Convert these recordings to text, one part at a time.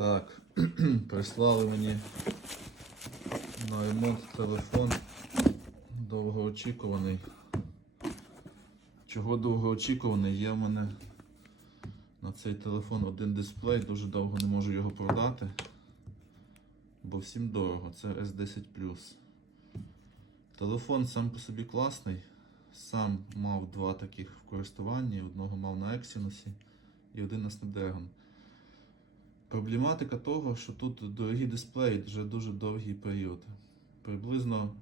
Так, прислали мені на ремонт телефон довгоочікуваний. Чого довгоочікуваний? Є в мене на цей телефон один дисплей, дуже довго не можу його продати, бо всім дорого. Це S10 Телефон сам по собі класний. Сам мав два таких в користуванні, одного мав на Exynos і один на Snapdragon. Проблематика того, що тут дорогі дисплеї вже дуже довгий період. Приблизно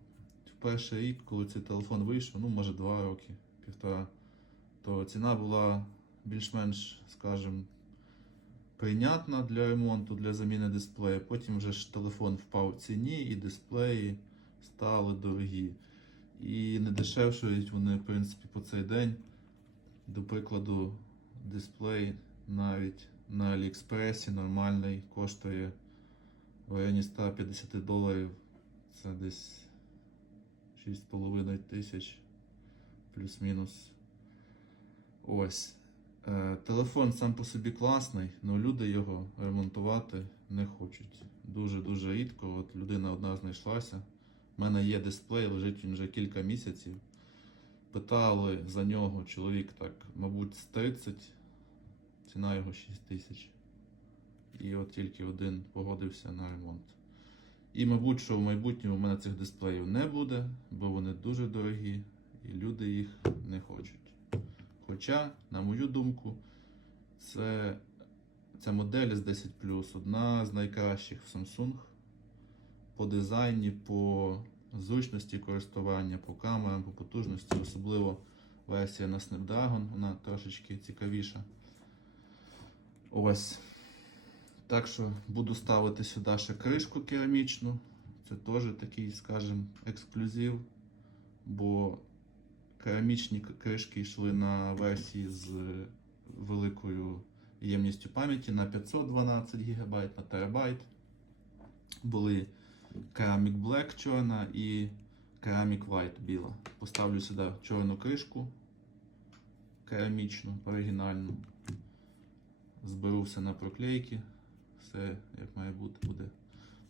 в перший рік, коли цей телефон вийшов, ну може два роки, півтора, то ціна була більш-менш, скажімо, прийнятна для ремонту, для заміни дисплею. Потім вже ж телефон впав в ціні і дисплеї стали дорогі. І не дешевшують вони, в принципі, по цей день. До прикладу, дисплей навіть на Аліекспресі нормальний коштує в районі 150 доларів. Це десь 6,5 тисяч плюс-мінус. Ось. Е, Телефон сам по собі класний, але люди його ремонтувати не хочуть. Дуже-дуже рідко. От людина одна знайшлася. У мене є дисплей, лежить він вже кілька місяців. Питали за нього чоловік так, мабуть, з 30, ціна його 6 тисяч. І от тільки один погодився на ремонт. І, мабуть, що в майбутньому в мене цих дисплеїв не буде, бо вони дуже дорогі, і люди їх не хочуть. Хоча, на мою думку, це, ця модель з 10 одна з найкращих в Samsung по дизайні, по зручності користування, по камерам, по потужності, особливо версія на Snapdragon, вона трошечки цікавіша. Ось. Так що буду ставити сюди ще кришку керамічну. Це теж такий, скажімо, ексклюзив, бо керамічні кришки йшли на версії з великою ємністю пам'яті на 512 ГБ, на терабайт. Були Ceramic Black чорна і Ceramic White біла. Поставлю сюди чорну кришку керамічну, оригінальну. Зберу все на проклейки. Все як має бути буде.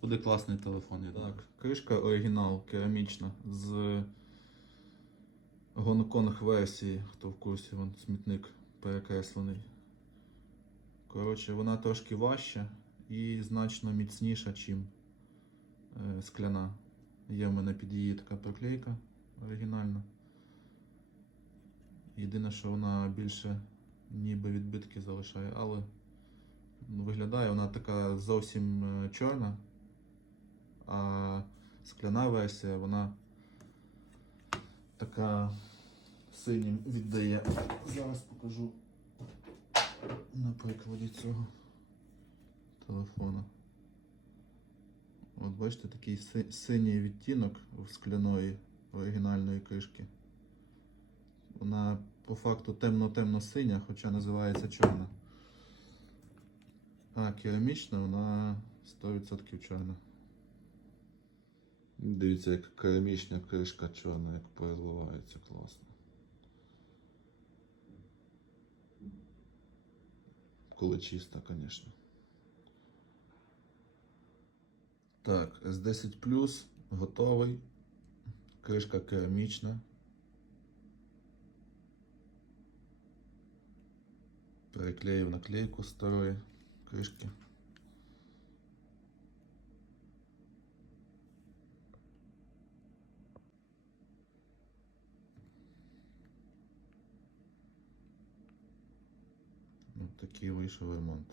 Буде класний телефон. Я так, кришка оригінал керамічна з Гонконг версії, хто в курсі, вон смітник перекреслений. Коротше, вона трошки важча і значно міцніша, чим е, скляна. Є в мене під її така проклейка оригінальна. Єдине, що вона більше ніби відбитки залишає, але виглядає вона така зовсім е, чорна, а скляна версія, вона така синім віддає. Зараз покажу на прикладі цього телефона. От бачите, такий си- синій відтінок в скляної оригінальної кришки. Вона по факту темно-темно-синя, хоча називається чорна. А керамічна, вона 100% чорна. Дивіться, як керамічна кришка чорна, як переливається класно. Коли чиста, звісно. Так, S10 готовий. Кришка керамічна. Переклеїв наклейку старої кришки. Ось такий вийшов ремонт.